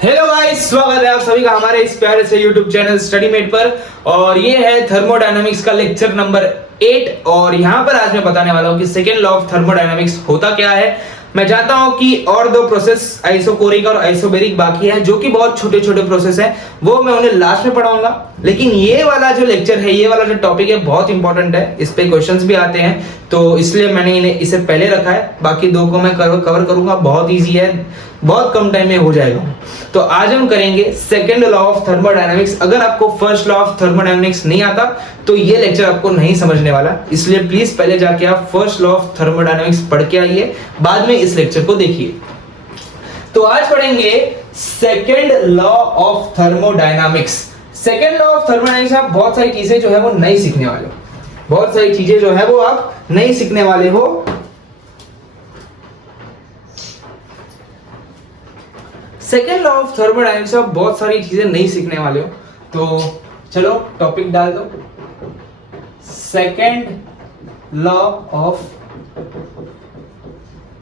Hello guys, स्वागत है आप सभी का हमारे इस प्यारे से यूट्यूब चैनल स्टडीमेट पर। और ये है थर्मोडायनामिक्स का लेक्चर नंबर 8। और यहाँ पर आज मैं बताने वाला हूँ कि सेकेंड लॉ ऑफ थर्मोडायनामिक्स होता क्या है। मैं चाहता हूँ कि और दो प्रोसेस आइसोकोरिक और आइसोबेरिक बाकी है, जो कि बहुत छोटे छोटे प्रोसेस हैं, वो मैं उन्हें लास्ट में पढ़ाऊंगा। लेकिन ये वाला जो लेक्चर है, ये वाला जो टॉपिक है, बहुत इंपॉर्टेंट है। इस पे क्वेश्चंस भी आते हैं, तो इसलिए मैंने इसे पहले रखा है। बाकी दो को मैं कवर करूंगा, बहुत ईजी है, बहुत कम टाइम में हो जाएगा। तो आज हम करेंगे सेकेंड लॉ ऑफ थर्मोडायनामिक्स। अगर आपको फर्स्ट लॉ ऑफ थर्मोडायनामिक्स नहीं आता तो ये लेक्चर आपको नहीं समझने वाला, इसलिए प्लीज पहले जाके आप फर्स्ट लॉ ऑफ थर्मोडायनामिक्स पढ़ के आइए, बाद में इस लेक्चर को देखिए। तो आज पढ़ेंगे second law of thermodynamics. Second law of thermodynamics आप बहुत सारी चीजें जो है वो नहीं सीखने वाले हो, बहुत सारी चीजें जो है वो आप नहीं सीखने वाले हो। सेकेंड लॉ ऑफ थर्मोडायनामिक्स आप बहुत सारी चीजें नहीं सीखने वाले हो, तो चलो टॉपिक डाल दो। सेकेंड लॉ ऑफ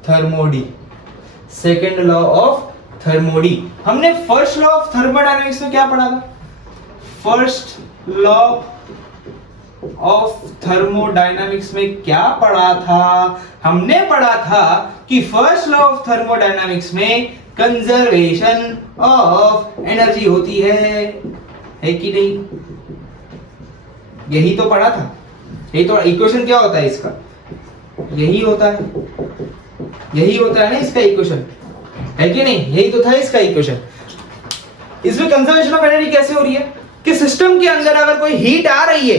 थर्मोडी। सेकेंड लॉ ऑफ थर्मोडी हमने फर्स्ट लॉ ऑफ थर्मोडायनामिक्स में क्या पढ़ा था? फर्स्ट लॉ ऑफ थर्मोडायनामिक्स में क्या पढ़ा था? हमने पढ़ा था कि फर्स्ट लॉ ऑफ थर्मोडायनामिक्स में कंजर्वेशन ऑफ एनर्जी होती है कि नहीं? यही तो पढ़ा था। यही तो इक्वेशन क्या होता है इसका? यही होता है, यही होता है ना इसका इक्वेशन, है कि नहीं? यही तो था इसका इक्वेशन। इसमें कंजर्वेशन ऑफ एनर्जी कैसे हो रही है कि सिस्टम के अंदर अगर कोई हीट आ रही है,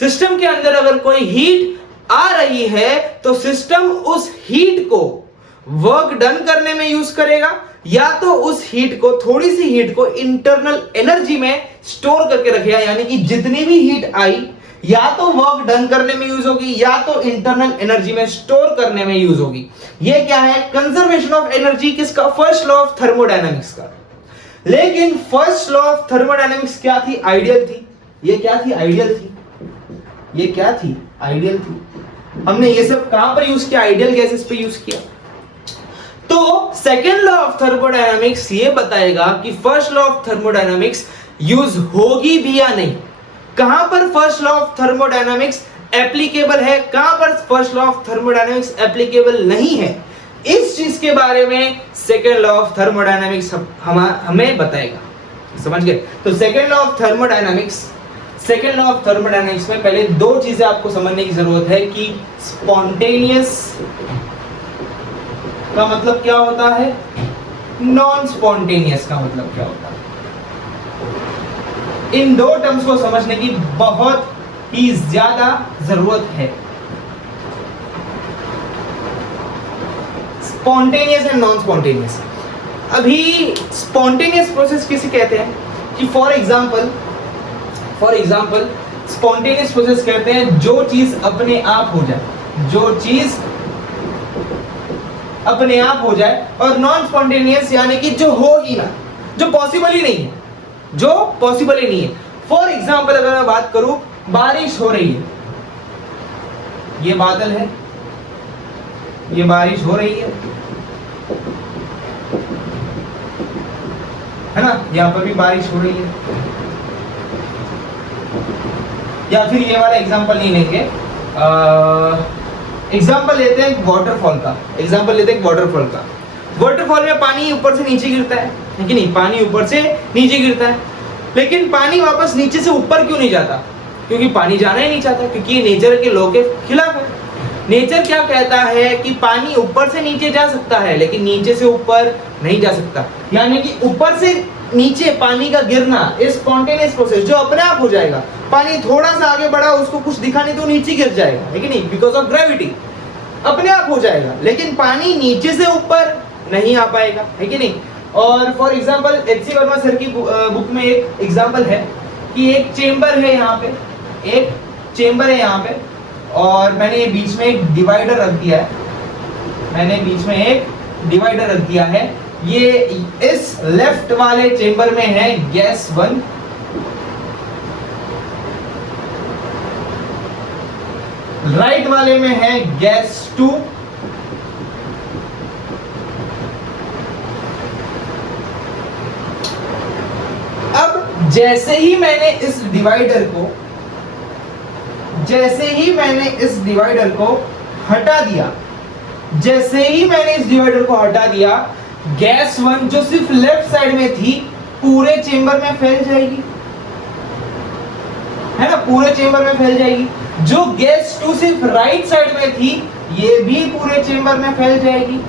सिस्टम के अंदर अगर कोई हीट आ रही है तो सिस्टम उस हीट को वर्क डन करने में यूज करेगा, या तो उस हीट को, थोड़ी सी हीट को इंटरनल एनर्जी में स्टोर करके रखेगा, यानी कि जितनी भी हीट आई या तो वर्क डन करने में यूज होगी या तो इंटरनल एनर्जी में स्टोर करने में यूज होगी। ये क्या है? Conservation of energy. किसका? फर्स्ट लॉ ऑफ थर्मोडायनामिक्स का। लेकिन फर्स्ट लॉ ऑफ थर्मोडायनामिक्स क्या थी? आइडियल थी। ये क्या थी? आइडियल थी। ये क्या थी? आइडियल थी। हमने ये सब कहां पर यूज किया? आइडियल गैसेस पे यूज किया। तो सेकेंड लॉ ऑफ थर्मोडायनामिक्स ये बताएगा कि first law of thermodynamics use होगी भी या नहीं। कहां पर first law of thermodynamics applicable है, कहां पर first law of thermodynamics applicable नहीं है, इस चीज के बारे में सेकेंड लॉ ऑफ थर्मोडायनामिक्स हमें बताएगा। समझ गए? तो second law of thermodynamics, second law of thermodynamics में पहले दो चीजें आपको समझने की जरूरत है कि स्पॉन्टेनियस का मतलब क्या होता है, नॉन स्पॉन्टेनियस का मतलब क्या होता है। इन दो टर्म्स को समझने की बहुत ही ज्यादा जरूरत है। Spontaneous and non spontaneous. अभी स्पॉन्टेनियस प्रोसेस किसे कहते हैं कि फॉर एग्जांपल स्पॉन्टेनियस प्रोसेस कहते हैं जो चीज अपने आप हो जाए, जो चीज अपने आप हो जाए। और नॉन स्पॉन्टेनियस यानी कि जो हो ही ना, जो पॉसिबल ही नहीं है, जो पॉसिबल ही नहीं है। फॉर एग्जाम्पल अगर मैं बात करूं, बारिश हो रही है, ये बादल है, ये बारिश हो रही है ना? यहां पर भी बारिश हो रही है। या फिर ये वाला एग्जाम्पल नहीं लेंगे, एग्जाम्पल लेते हैं वाटरफॉल का। एग्जाम्पल लेते हैं वाटरफॉल का। वाटरफॉल में पानी ऊपर से नीचे गिरता है कि नहीं? पानी ऊपर से नीचे गिरता है, लेकिन पानी वापस नीचे से ऊपर क्यों नहीं जाता? क्योंकि पानी जाना ही नहीं चाहता, क्योंकि ये नेचर के लॉ के खिलाफ है। नेचर क्या कहता है कि पानी ऊपर से नीचे जा सकता है, लेकिन नीचे से ऊपर नहीं जा सकता। यानी कि ऊपर से नीचे पानी का गिरना इज स्पॉन्टेनियस प्रोसेस, जो अपने आप हो जाएगा। पानी थोड़ा सा आगे बढ़ा, उसको कुछ दिखा नहीं तो नीचे गिर जाएगा, है कि नहीं? बिकॉज ऑफ ग्रेविटी अपने आप हो जाएगा, लेकिन पानी नीचे से ऊपर नहीं आ पाएगा, है कि नहीं? और फॉर एग्जाम्पल एच.सी. वर्मा सर की बुक में एक एग्जाम्पल है कि एक चेंबर है यहाँ पे, एक चेंबर है यहाँ पे, और मैंने ये बीच में एक डिवाइडर रख दिया है, मैंने बीच में एक डिवाइडर रख दिया है। ये इस लेफ्ट वाले चेंबर में है गैस 1, राइट वाले में है गैस 2, जैसे ही मैंने इस डिवाइडर को हटा दिया, जैसे ही मैंने इस डिवाइडर को हटा दिया, गैस 1 जो सिर्फ लेफ्ट साइड में थी पूरे चेंबर में फैल जाएगी, है ना, पूरे चेंबर में फैल जाएगी। जो गैस 2 सिर्फ राइट साइड में थी ये भी पूरे चेंबर में फैल जाएगी।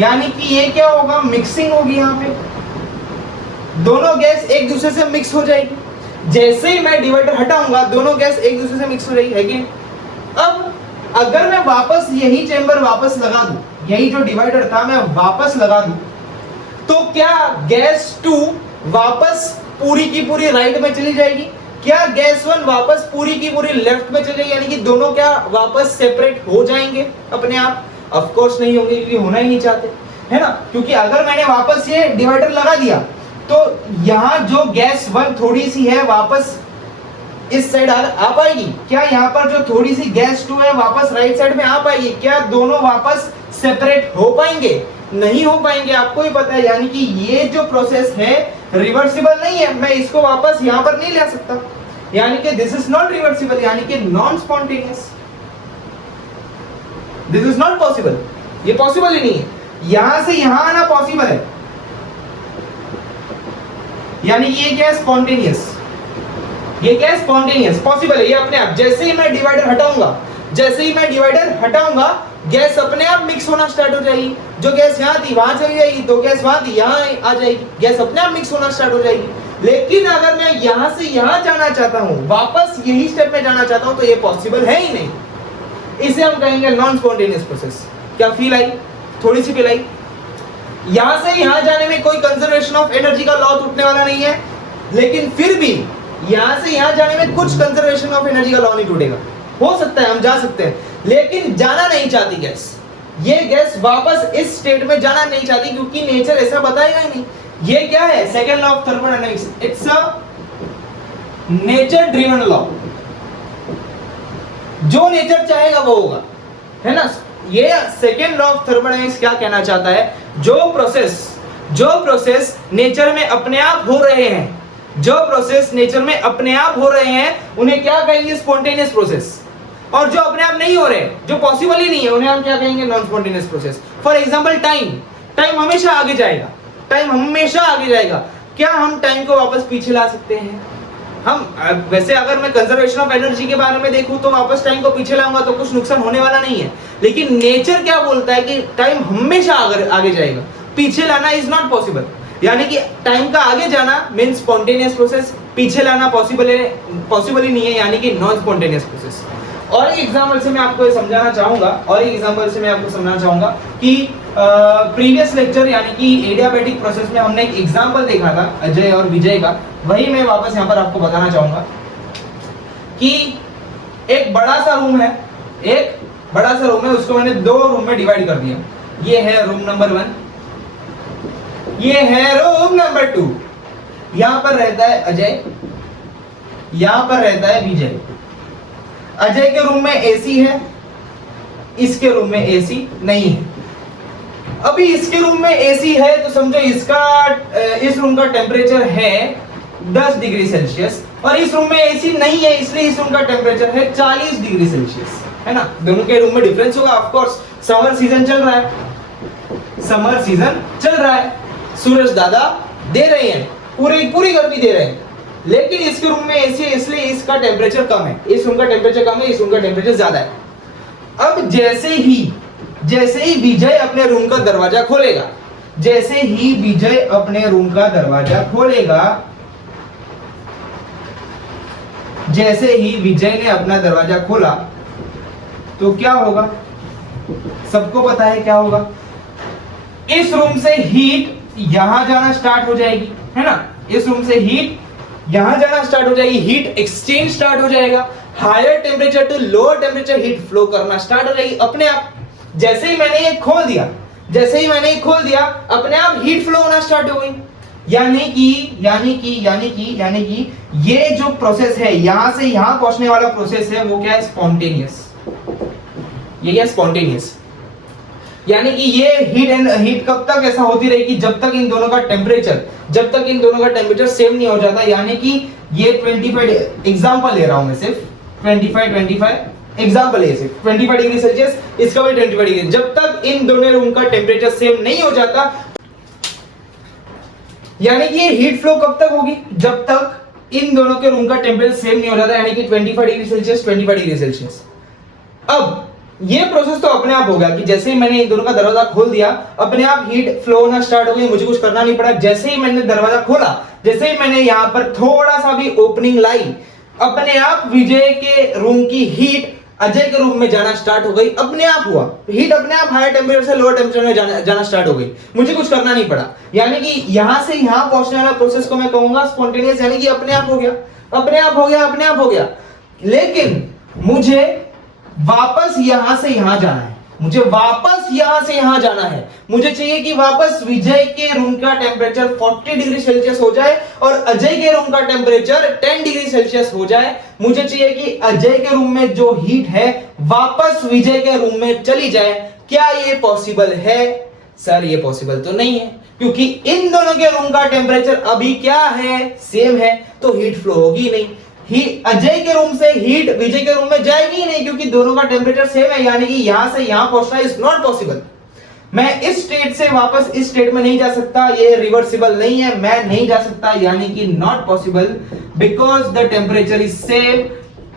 यानी कि ये क्या होगा, मिक्सिंग होगी। यहाँ पे दोनों गैस एक दूसरे से मिक्स हो जाएगी। जैसे ही मैं डिवाइडर हटाऊंगा दोनों गैस एक दूसरे से मिक्स हो जाएगी, है कि नहीं? अब अगर मैं वापस यही चेंबर वापस लगा दूं, यही जो डिवाइडर था मैं वापस लगा दूं, तो क्या गैस 2 वापस पूरी की पूरी राइट में चली जाएगी? क्या गैस 1 वापस पूरी की पूरी लेफ्ट में चली जाएगी? यानी कि दोनों क्या वापस सेपरेट हो जाएंगे अपने आप? ऑफ कोर्स नहीं होंगे, क्योंकि होना ही नहीं चाहते, है ना। क्योंकि अगर मैंने वापस ये डिवाइडर लगा दिया तो यहाँ जो गैस 1 थोड़ी सी है वापस इस साइड आ पाएगी। क्या यहाँ पर जो थोड़ी सी गैस 2 है वापस राइट साइड में आ पाएगी? क्या दोनों वापस सेपरेट हो पाएंगे? नहीं हो पाएंगे, आपको ही पता है। यानी कि ये जो प्रोसेस है रिवर्सिबल नहीं है, मैं इसको वापस यहाँ पर नहीं ला सकता। यानी कि दिस इज नॉट रिवर्सिबल, यानी कि non spontaneous, this is not possible, ये पॉसिबल ही नहीं है। यहां से यहां आना पॉसिबल है, यानी ये क्या है, स्पॉन्टेनियस। ये क्या है, स्पॉन्टेनियस, पॉसिबल है ये अपने आप। जैसे ही मैं डिवाइडर हटाऊंगा गैस अपने आप मिक्स होना स्टार्ट हो जाएगी। जो गैस यहाँ थी वहां चली जाएगी, तो गैस वहां थी यहाँ आ जाएगी, गैस अपने आप मिक्स होना स्टार्ट हो जाएगी। लेकिन अगर मैं यहां से यहां जाना चाहता हूं, वापस यही स्टेप में जाना चाहता हूं, तो ये पॉसिबल है ही नहीं। इसे हम कहेंगे नॉन स्पॉन्टेनियस प्रोसेस। क्या फील आई? थोड़ी सी फील आई? यहां से यहां जाने में कोई कंजर्वेशन ऑफ एनर्जी का लॉ टूटने वाला नहीं है, लेकिन फिर भी यहां से यहां जाने में कुछ कंजर्वेशन ऑफ एनर्जी का लॉ नहीं टूटेगा। हो सकता है हम जा सकते हैं, लेकिन जाना नहीं चाहती गैस। ये गैस वापस इस स्टेट में जाना नहीं चाहती, क्योंकि नेचर ऐसा बताएगा ही नहीं। ये क्या है, second law of thermodynamics, it's a nature driven law. जो नेचर चाहेगा वो होगा, है ना। ये सेकंड लॉ ऑफ थर्मोडायनामिक्स क्या कहना चाहता है, जो प्रोसेस नेचर में अपने आप हो रहे हैं, जो प्रोसेस नेचर में अपने आप हो रहे हैं उन्हें क्या कहेंगे, स्पॉन्टेनियस प्रोसेस। और जो अपने आप नहीं हो रहे, जो पॉसिबल ही नहीं है, उन्हें हम क्या कहेंगे, non spontaneous process. For example time हमेशा आगे जाएगा, क्या हम टाइम को वापस पीछे ला सकते हैं? हम वैसे अगर मैं कंजर्वेशन ऑफ एनर्जी के बारे में देखूं तो वापस टाइम को पीछे लाऊंगा तो कुछ नुकसान होने वाला नहीं है। लेकिन नेचर क्या बोलता है कि टाइम हमेशा आगे जाएगा, पीछे लाना इज नॉट पॉसिबल। यानी कि टाइम का आगे जाना मींस स्पॉन्टेनियस प्रोसेस, पीछे लाना पॉसिबल ही नहीं है, यानी कि नॉन स्पॉन्टेनियस प्रोसेस। और एक एग्जांपल से मैं आपको समझाना चाहूंगा कि प्रीवियस लेक्चर यानी कि एडियाबैटिक प्रोसेस में हमने एक एग्जांपल देखा था अजय और विजय का, वही मैं वापस यहाँ पर आपको बताना चाहूंगा कि एक बड़ा सा रूम है, उसको मैंने 2 रूम में डिवाइड कर दिया। ये है रूम नंबर 1, ये है रूम नंबर 2। यहां पर रहता है अजय, यहां पर रहता है विजय। अजय के रूम में एसी है, इसके रूम में एसी नहीं है। अभी इसके रूम में एसी है तो समझो इस रूम का टेम्परेचर है 10 डिग्री सेल्सियस, और इस रूम में एसी नहीं है इसलिए इस रूम का टेम्परेचर है 40 डिग्री सेल्सियस, है ना। दोनों के रूम में डिफरेंस होगा। ऑफ कोर्स समर सीजन चल रहा है, सूरज दादा दे रहे हैं, पूरी गर्मी दे रहे हैं, लेकिन इसके रूम में एसी है इसलिए इसका टेम्परेचर कम है, इस रूम का टेम्परेचर कम है, इस रूम का टेम्परेचर ज्यादा है। अब जैसे ही विजय अपने रूम का दरवाजा खोलेगा, जैसे ही विजय ने अपना दरवाजा खोला तो क्या होगा, सबको पता है क्या होगा। इस रूम से हीट यहां जाना स्टार्ट हो जाएगी, है ना। इस रूम से हीट यहां जाना स्टार्ट हो जाएगी, हीट एक्सचेंज स्टार्ट हो जाएगा, higher temperature to lower temperature heat flow करना स्टार्ट हो जाएगी अपने आप। जैसे ही मैंने ये खोल दिया अपने आप हीट फ्लो होना स्टार्ट हो गई। यानी कि ये जो प्रोसेस है, यहां से यहां पहुंचने वाला प्रोसेस है, वो क्या है, स्पॉन्टेनियस। ये क्या, स्पॉन्टेनियस। यानी कि ये हीट कब तक ऐसा होती रहेगी, जब तक इन दोनों का टेम्परेचर सेम नहीं हो जाता। यानी कि ये 25 एग्जांपल ले रहा हूं मैं, सिर्फ 25 एग्जांपल है, सिर्फ 25 डिग्री सेल्सियस, इसका भी 25 डिग्री। जब तक इन दोनों रूम का टेम्परेचर सेम नहीं हो जाता, यानी कि ये हीट फ्लो कब तक होगी, जब तक इन दोनों के रूम का टेम्परेचर सेम नहीं हो जाता, यानी कि 25 डिग्री सेल्सियस 25 डिग्री सेल्सियस। अब ये प्रोसेस तो अपने आप हो गया कि जैसे ही मैंने इन दोनों का दरवाजा खोल दिया, अपने आप हीट फ्लो होना स्टार्ट हो गई, मुझे कुछ करना नहीं पड़ा। जैसे ही मैंने दरवाजा खोला, जैसे ही मैंने यहां पर थोड़ा सा भी ओपनिंग लाई, अपने आप विजय के रूम की हीट अजय के रूम में जाना स्टार्ट हो गई। अपने आप हुआ, हीट अपने आप हायर टेम्परेचर से लोअर टेम्परेचर में जाना स्टार्ट हो गई, मुझे कुछ करना नहीं पड़ा। यानी कि यहां से यहां पहुंचने वाला प्रोसेस को मैं कहूंगा स्पॉन्टेनियस, यानी कि अपने आप हो गया, अपने आप हो गया, अपने आप हो गया। लेकिन मुझे वापस यहां से यहां जाना है, मुझे वापस यहां से यहां जाना है। मुझे चाहिए कि वापस विजय के रूम का टेम्परेचर 40 डिग्री सेल्सियस हो जाए और अजय के रूम का टेम्परेचर 10 डिग्री सेल्सियस हो जाए। मुझे चाहिए कि अजय के रूम में जो हीट है वापस विजय के रूम में चली जाए। क्या ये पॉसिबल है? सर ये पॉसिबल तो नहीं है, क्योंकि इन दोनों के रूम का टेम्परेचर अभी क्या है, सेम है, तो हीट फ्लो होगी नहीं। अजय के रूम से हीट विजय के रूम में जाएगी ही नहीं, क्योंकि दोनों का टेम्परेचर सेम है। यानी कि यहां से यहां पहुंचना इज नॉट पॉसिबल। मैं इस स्टेट से वापस इस स्टेट में नहीं जा सकता, ये रिवर्सिबल नहीं है, मैं नहीं जा सकता, यानी कि not possible, because the temperature is same,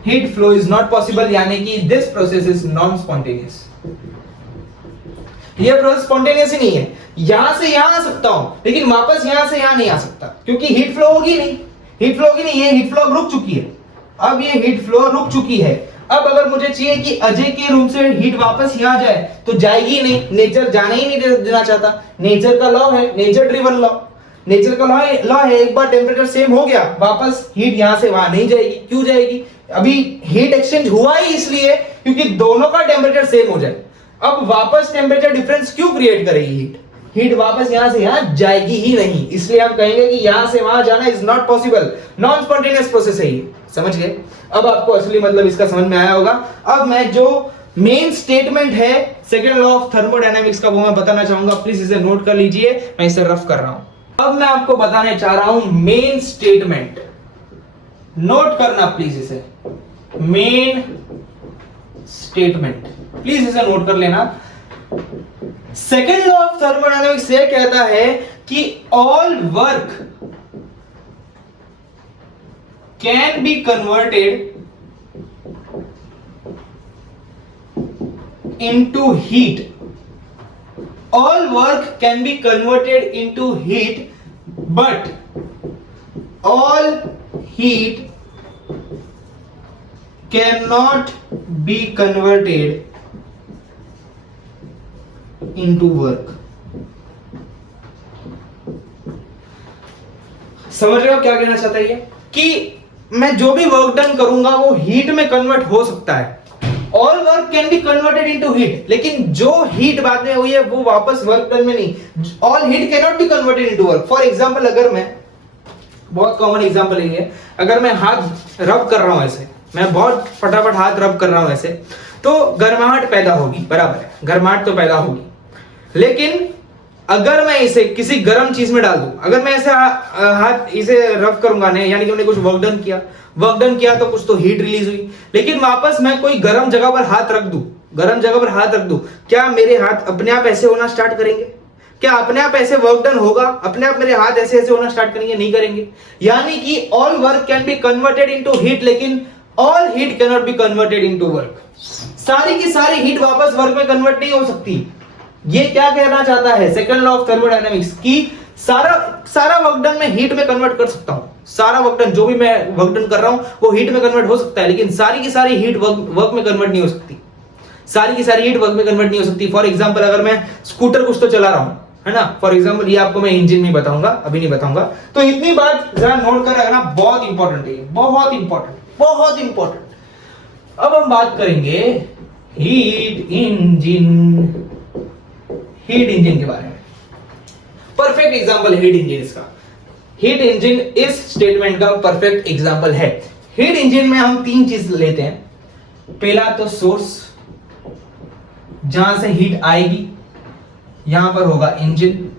heat flow is not possible, यानी कि this process is non spontaneous. ये प्रोसेस स्पॉन्टेनियस ही नहीं है। यहां से यहां आ सकता हूं, लेकिन वापस यहां से यहां नहीं आ सकता, क्योंकि हीट फ्लो होगी नहीं, हीट फ्लो की नहीं, ये हीट फ्लो रुक चुकी है। अब ये हीट फ्लो रुक चुकी है। अब अगर मुझे चाहिए कि अजय के रूम से हीट वापस यहां जाए, तो जाएगी नहीं, नेचर जाने ही नहीं देना चाहता। नेचर का लॉ है, नेचर ड्रिवन लॉ, नेचर का लॉ है, एक बार टेम्परेचर सेम हो गया, वापस हीट यहां से वहां नहीं जाएगी। क्यों जाएगी? अभी हीट एक्सचेंज हुआ ही इसलिए क्योंकि दोनों का टेम्परेचर सेम हो जाए। अब वापस टेम्परेचर डिफरेंस क्यों क्रिएट करेगी हीट? हीट वापस यहां से यहां जाएगी ही नहीं, इसलिए हम कहेंगे कि यहां से वहां जाना is not possible, non spontaneous process है ये। समझ गए? अब आपको असली मतलब इसका समझ में आया होगा। अब मैं जो मेन स्टेटमेंट है सेकंड लॉ ऑफ थर्मोडायनामिक्स का, वो मैं बताना चाहूंगा, प्लीज इसे नोट कर लीजिए, मैं इसे रफ कर रहा हूं। अब मैं आपको बताने चाह रहा हूं मेन स्टेटमेंट, नोट करना प्लीज इसे, मेन स्टेटमेंट, प्लीज इसे नोट कर लेना। सेकेंड लॉ ऑफ थर्मोडायनामिक्स ये कहता है कि all work can be converted into heat, all work can be converted into heat, but all heat can not be converted into work. समझ रहे हो क्या कहना चाहता है ये? कि मैं जो भी वर्क डन करूंगा वो हीट में कन्वर्ट हो सकता है। All work can be converted into heat, लेकिन जो हीट बाद में हुई है वो वापस वर्क डन में नहीं। All heat can not be converted into work. For example, अगर मैं, बहुत कॉमन एग्जांपल है ये, अगर मैं हाथ रब कर रहा हूं ऐसे, मैं बहुत फटाफट हाथ रब कर रहा हूं ऐसे, तो गर्माहट पैदा होगी, बराबर है, गर्माहट तो पैदा होगी। लेकिन अगर मैं इसे किसी गर्म चीज में डाल दूं, अगर मैं ऐसे हाथ इसे रब करूंगा नहीं, यानी कि मैंने कुछ वर्क डन किया तो कुछ तो हीट रिलीज हुई, लेकिन वापस मैं कोई गर्म जगह पर हाथ रख दूं, क्या मेरे हाथ अपने आप ऐसे होना स्टार्ट करेंगे? क्या अपने आप ऐसे वर्क डन होगा? अपने आप मेरे हाथ ऐसे ऐसे होना स्टार्ट करेंगे? नहीं करेंगे। यानी कि all work can be converted into heat, लेकिन all heat can not be converted into work. सारी की सारी हीट वापस वर्क में कन्वर्ट नहीं हो सकती। ये क्या कहना चाहता है सेकंड लॉ ऑफ थर्मोडायनामिक्स? की सारा वर्क डन मैं हीट में कन्वर्ट कर सकता हूं, सारा वर्क डन जो भी मैं वर्क डन कर रहा हूं वो हीट में कन्वर्ट हो सकता है, लेकिन सारी की सारी हीट वर्क में कन्वर्ट नहीं हो सकती। सारी की सारी हीट वर्क में कन्वर्ट नहीं हो सकती। फॉर एग्जांपल, अगर मैं स्कूटर कुछ तो चला रहा हूं, है ना, फॉर एग्जांपल, ये आपको मैं इंजन में बताऊंगा, अभी नहीं बताऊंगा, तो इतनी बात जरा नोट कर रखना, बहुत इंपॉर्टेंट है, बहुत इंपॉर्टेंट, बहुत इंपॉर्टेंट। अब हम बात करेंगे हीट इंजन के बारे में। परफेक्ट एग्जांपल हीट इंजन इसका। हीट इंजन इस स्टेटमेंट का परफेक्ट एग्जांपल है। हीट इंजन में हम तीन चीज लेते हैं। पहला तो सोर्स, जहां से हीट आएगी, यहां पर होगा इंजन,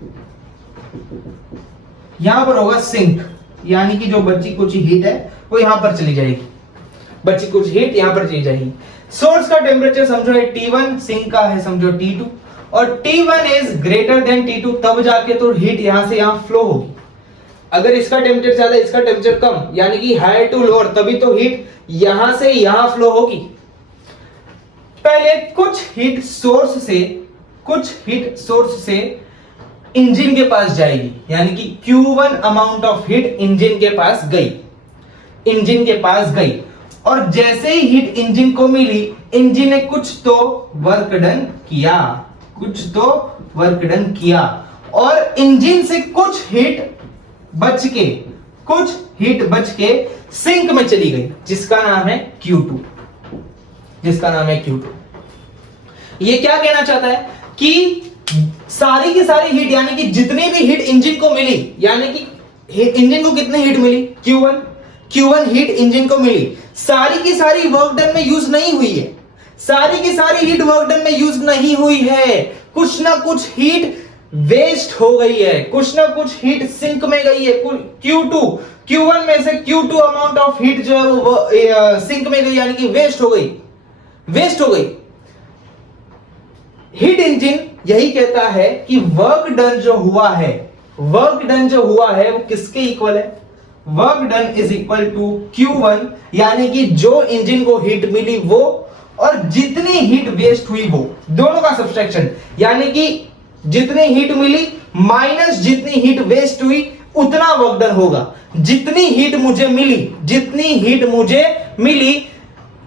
यहां पर होगा सिंक, यानी कि जो बची कुछ हीट है वो यहां पर चली जाएगी, बची कुछ हीट यहां पर चली जाएगी। सोर्स का टेम्परेचर समझो है T1, सिंक का है समझो T2, और T1 is greater than T2, तब जाके तो हीट यहां से यहां फ्लो होगी। अगर इसका टेम्परेचर ज्यादा इसका टेम्परेचर कम, यानी कि हाई टू लोअर, तभी तो हीट यहां से यहां फ्लो होगी। पहले कुछ हीट सोर्स से इंजन के पास जाएगी, यानी कि Q1 amount of heat engine के पास गई, और जैसे ही हीट इंजन को मिली, इंजन ने कुछ तो वर्क डन किया, और इंजन से कुछ हीट बच के सिंक में चली गई, जिसका नाम है Q2। ये क्या कहना चाहता है कि सारी की सारी हीट, यानी कि जितनी भी हीट इंजन को मिली, यानी कि इंजन को कितनी हीट मिली, Q1 हीट इंजन को मिली, सारी की सारी वर्क डन में यूज नहीं हुई है, सारी की सारी हीट वर्क डन में यूज नहीं हुई है, कुछ ना कुछ हीट वेस्ट हो गई है, कुछ ना कुछ हीट सिंक में गई है। Q1 में से Q2 अमाउंट ऑफ हीट जो है वो सिंक में गई, यानी कि वेस्ट हो गई। हीट इंजन यही कहता है कि वर्क डन जो हुआ है वो किसके इक्वल है, work done is equal to Q1, यानी कि जो इंजन को हीट मिली वो, और जितनी हीट वेस्ट हुई वो, दोनों का सब्सट्रैक्शन, यानी कि जितनी हीट मिली माइनस जितनी हीट वेस्ट हुई, उतना वर्क डन होगा। जितनी हीट मुझे मिली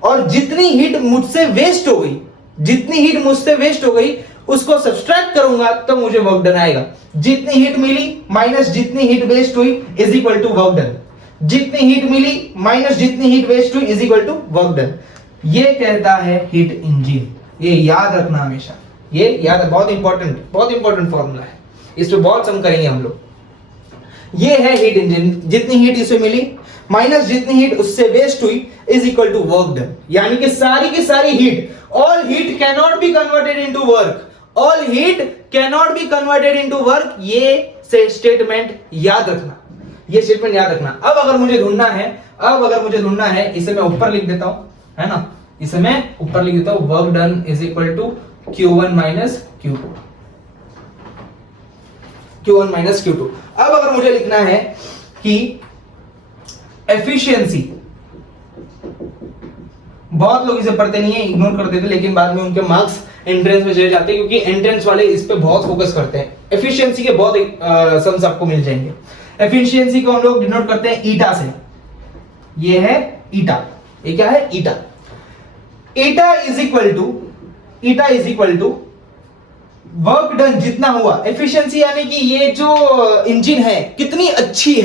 और जितनी हीट मुझसे वेस्ट हो गई, उसको सब्सट्रैक्ट करूंगा तो मुझे वर्क डन आएगा। जितनी हीट मिली माइनस जितनी हीट वेस्ट हुई is equal to work done, जितनी हीट मिली माइनस जितनी हीट वेस्ट हुई is equal to work done. ये कहता है हीट इंजन। ये याद रखना हमेशा, ये याद, बहुत इंपॉर्टेंट फॉर्मूला है, इस पे बहुत सम करेंगे हम लोग। ये है हीट इंजन, जितनी हीट इसे मिली माइनस जितनी हीट उससे वेस्ट हुई is equal to work done, यानी कि सारी की सारी heat, all heat cannot be converted into work, ये स्टेटमेंट याद रखना। अब अगर मुझे ढूंढना है, इसे मैं ऊपर लिख देता हूं, है ना, work done is equal to Q1 minus Q2। अब अगर मुझे लिखना है कि एफिशिएंसी, बहुत लोग इसे पढ़ते नहीं है, इग्नोर कर देते, लेकिन बाद में उनके मार्क्स एंट्रेंस में चले जाते हैं, क्योंकि एंट्रेंस वाले इस पे बहुत फोकस करते हैं। एफिशिएंसी के बहुत सम्स आपको मिल जाएंगे। एफिशिएंसी को हम लोग डिनोट करते हैं ईटा से। ये है ईटा, ये क्या है, eta. Eta is equal to work done जितना हुआ, एफिशिएंसी यानी कि ये जो इंजन है कितनी अच्छी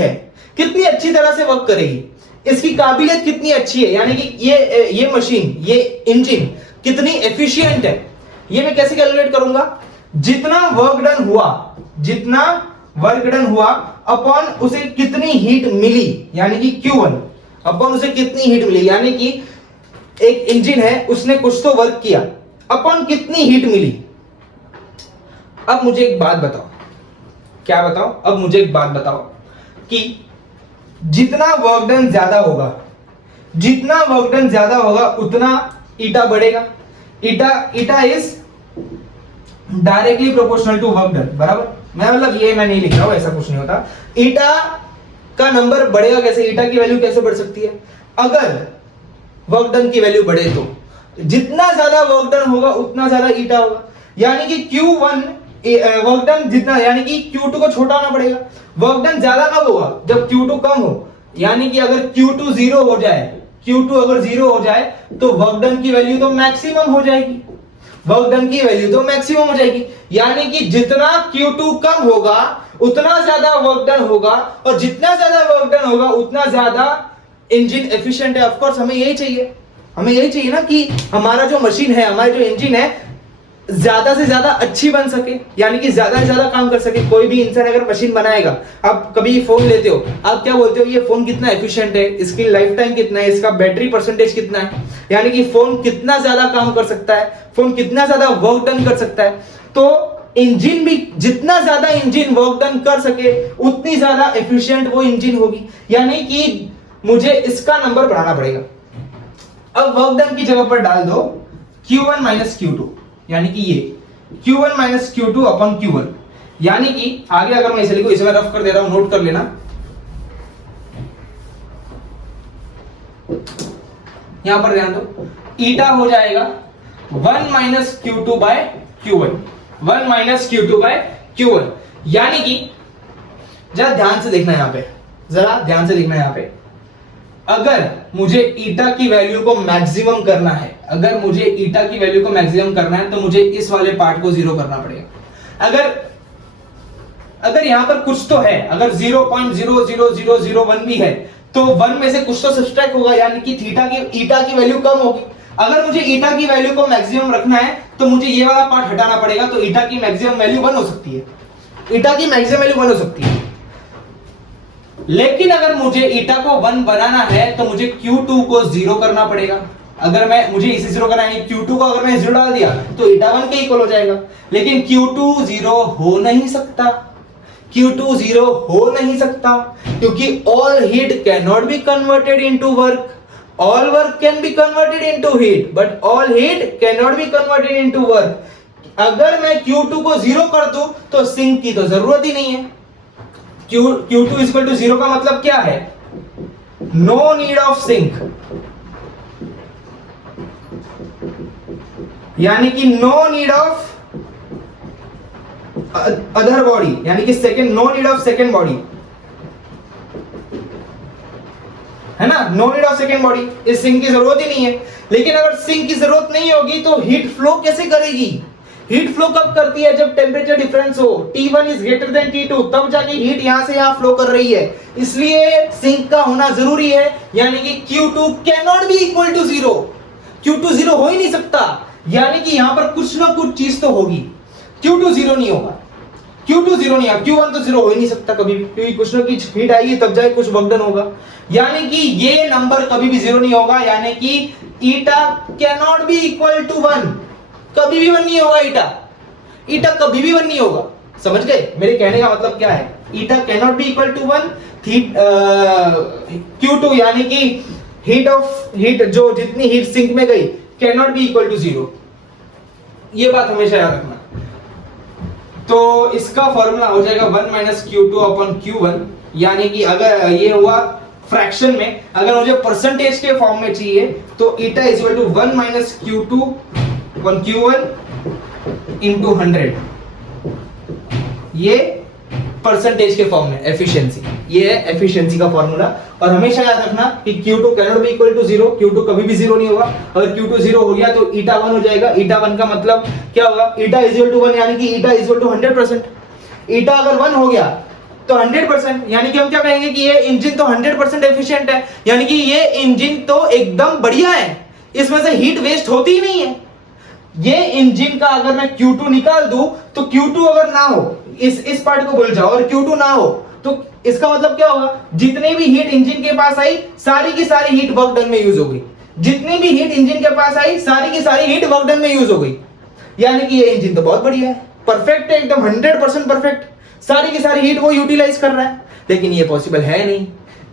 तरह से वर्क करेगी, इसकी काबिलियत कितनी अच्छी है, यानी कि ये मशीन, ये इंजन कितनी एफिशिएंट है। ये मैं कैसे कैलकुलेट करूंगा, जितना वर्क डन हुआ अपॉन उसे कितनी हीट मिली, यानी कि Q1 अपॉन उसे कितनी हीट मिली, यानी कि एक इंजन है उसने कुछ तो वर्क किया, अपॉन कितनी हीट मिली। अब मुझे एक बात बताओ, क्या बताओ, अब मुझे एक बात बताओ कि जितना वर्क डन ज्यादा होगा उतना ईटा बढ़ेगा। Eta is directly proportional to work done, बराबर। मैं नहीं लिख रहा हूं, ऐसा कुछ नहीं होता। ईटा का नंबर बढ़ेगा कैसे, ईटा की वैल्यू कैसे बढ़ सकती है, अगर वर्क डन की वैल्यू बढ़े तो जितना ज्यादा वर्क डन होगा उतना ज्यादा ईटा होगा, यानी कि Q1 वर्क डन जितना, यानी कि Q2 को छोटा होना पड़ेगा। वर्क डन ज्यादा कब होगा, जब Q2 कम हो, यानी कि अगर Q2 0 हो जाए तो वर्क डन की वैल्यू तो मैक्सिमम हो जाएगी, यानी कि जितना Q2 कम होगा उतना ज्यादा वर्क डन होगा, और जितना ज्यादा वर्क डन होगा उतना ज्यादा इंजन एफिशिएंट है। ऑफ कोर्स हमें यही चाहिए ना कि हमारा जो मशीन है, हमारा जो इंजन है ज्यादा से ज्यादा अच्छी बन सके, यानी कि ज्यादा से ज्यादा काम कर सके। कोई भी इंसान अगर मशीन बनाएगा, आप कभी फोन लेते हो, आप क्या बोलते हो, ये फोन कितना एफिशिएंट है, इसकी लाइफ टाइम कितना है, इसका बैटरी परसेंटेज कितना है, यानी कि फोन कितना ज्यादा काम कर सकता है, फोन कितना ज्यादा वर्क डन कर सकता है। तो इंजन भी, जितना ज्यादा इंजन वर्क डन कर सके उतनी ज्यादा एफिशिएंट वो इंजन होगी, यानी कि मुझे इसका नंबर बढ़ाना पड़ेगा। अब वर्क डन की जगह पर डाल दो Q1 माइनस Q2, यानी कि ये Q1 minus Q2 upon Q1, यानी कि आगे अगर मैं इसे लिखूं, इसे मैं रफ कर दे रहा हूं, नोट कर लेना। यहां पर ध्यान दो, ईटा हो जाएगा 1 minus Q2 bye Q1, 1 minus Q2 bye Q1, यानी कि जरा ध्यान से देखना यहां पे, जरा ध्यान से देखना यहां पे, अगर मुझे ईटा की वैल्यू को मैक्सिमम करना है, अगर मुझे ईटा की वैल्यू को मैक्सिमम करना है तो मुझे इस वाले पार्ट को जीरो करना पड़ेगा। अगर यहां पर कुछ तो है, अगर 0.00001 भी है तो 1 में से कुछ तो सब्सट्रैक्ट होगा, यानी कि ईटा की वैल्यू कम होगी। अगर मुझे ईटा की वैल्यू को मैक्सिमम रखना है तो मुझे ये वाला पार्ट हटाना पड़ेगा, तो ईटा की मैक्सिमम वैल्यू 1 हो सकती है, ईटा की मैक्सिमम वैल्यू 1 हो सकती है। लेकिन अगर मुझे ईटा को 1 बनाना है तो मुझे Q2 को 0 करना पड़ेगा। अगर मुझे इसे 0 करना है, Q2 को अगर मैं 0 डाल दिया तो ईटा 1 के इक्वल हो जाएगा, लेकिन Q2 0 हो नहीं सकता, Q2 0 हो नहीं सकता, क्योंकि all heat cannot be converted into work, all work can be converted into heat, but all heat cannot be converted into work। अगर मैं Q2 को 0 कर दूं तो सिंक की तो जरूरत ही नहीं है। Q2 इक्वल टू 0 का मतलब क्या है? नो नीड ऑफ सिंक, यानी कि no need of other body, यानी कि second, no need of second body, है ना, no need of second body, इस सिंक की जरूरत ही नहीं है। लेकिन अगर सिंक की जरूरत नहीं होगी तो हीट फ्लो कैसे करेगी? हीट फ्लो कब करती है? जब टेम्परेचर डिफरेंस हो, T1 is greater than T2, तब जाके हीट यहां से यहां फ्लो कर रही है, इसलिए सिंक का होना जरूरी है, यानी कि Q2 cannot be equal to 0, Q2 0 हो ही नहीं सकता, यानी कि यहां पर कुछ ना कुछ चीज तो होगी, Q2 0 नहीं होगा, Q2 0 नहीं है, Q1 तो 0 हो ही नहीं सकता कभी भी, क्योंकि कुछ ना कुछ हीट आएगी तब जाके कुछ वर्क डन होगा, यानी कि ये नंबर कभी भी 0 नहीं होगा, यानी कि ईटा कैनॉट बी इक्वल टू 1, कभी भी 1 नहीं होगा, ईटा कभी भी 1 नहीं होगा। समझ गए मेरे कहने का मतलब क्या है? Eta cannot be equal to 1, Q2 यानी कि हीट जो जितनी हीट सिंक में गई कैनॉट बी इक्वल टू 0, ये बात हमेशा याद रखना। तो इसका फॉर्मूला हो जाएगा 1 माइनस Q2 अपॉन Q1, यानी कि अगर ये हुआ फ्रैक्शन में, अगर मुझे परसेंटेज के फॉर्म में चाहिए तो eta is equal to 1 minus Q2 upon Q1 into 100, ये परसेंटेज के फॉर्म में एफिशिएंसी, ये है एफिशिएंसी का फॉर्मूला। और हमेशा याद रखना कि Q2 cannot be equal to 0, Q2 कभी भी 0 नहीं होगा, अगर Q2 0 हो गया तो ईटा 1 हो जाएगा, ईटा 1 का मतलब क्या होगा? ईटा इज इक्वल टू 1, यानी कि ईटा इज इक्वल टू 100%, ईटा अगर 1 हो गया तो 100%, यानी कि हम क्या कहेंगे कि ये इंजन तो 100% एफिशिएंट है, यानी कि ये इंजन तो एकदम बढ़िया है, इसमें से हीट वेस्ट होती ही नहीं है। ये इंजन का अगर मैं Q2 निकाल दूं तो Q2 अगर ना हो, इस पार्ट को भूल जाओ, और Q2 ना हो तो इसका मतलब क्या होगा? जितनी भी हीट इंजन के पास आई सारी की सारी हीट वर्क डन में यूज हो गई, जितनी भी हीट इंजन के पास आई सारी की सारी हीट वर्क डन में यूज हो गई, यानी कि ये इंजन तो बहुत बढ़िया है, परफेक्ट है, एकदम 100% परफेक्ट, सारी की सारी हीट वो यूटिलाइज कर रहा है। लेकिन ये पॉसिबल है नहीं,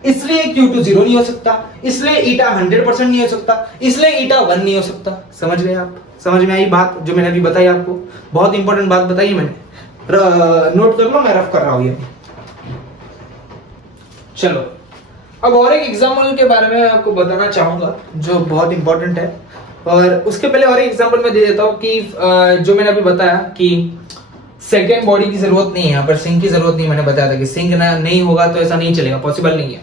इसलिए Q2 0 नहीं हो सकता, इसलिए ईटा 100% नहीं हो सकता, इसलिए ईटा 1 नहीं हो सकता। समझ गए आप? समझ में आई बात जो मैंने अभी बताई आपको? बहुत इंपॉर्टेंट बात बताई मैंने, नोट कर लो, मैं रफ कर रहा हूं ये। चलो अब और एक एग्जाम्पल के बारे में आपको बताना चाहूंगा जो बहुत इंपॉर्टेंट है, और उसके पहले और एक एग्जाम्पल मैं दे देता हूं कि जो मैंने अभी बताया कि सेकेंड बॉडी की जरूरत नहीं है, यहाँ पर सिंक की जरूरत नहीं, मैंने बताया था कि सिंक ना नहीं होगा तो ऐसा नहीं चलेगा, पॉसिबल नहीं है।